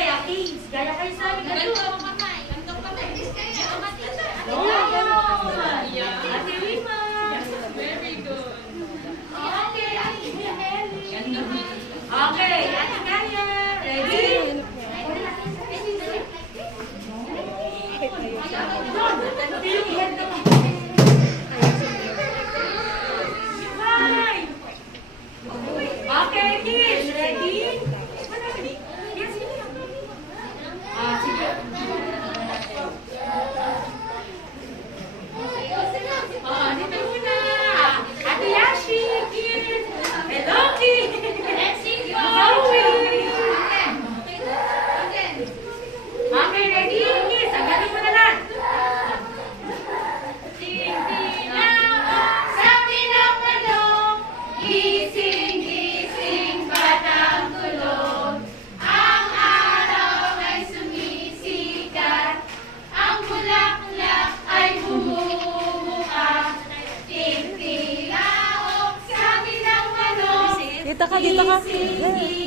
Okay, Akis. Gaya kayo sa amin. Gandong kamay. Gandong kamay. Ate Rima. Very good. Okay, Ate Meli. Gandong. Okay, Ate Gaya. Ready? Hi. Okay, kids. Ready? Yes, sige. Dito muna. Ate Yashi, kids. Hello, kids. Zoe. Okay, ready? Kids, agatin mo na lang. Sabi ng manok, gising-gising batang tulog. Ang araw ay sumisikat, ang bulaklak ay bumubuka. Tingtilaok, sabi ng manok, Dito ka, dito ka. gising-gising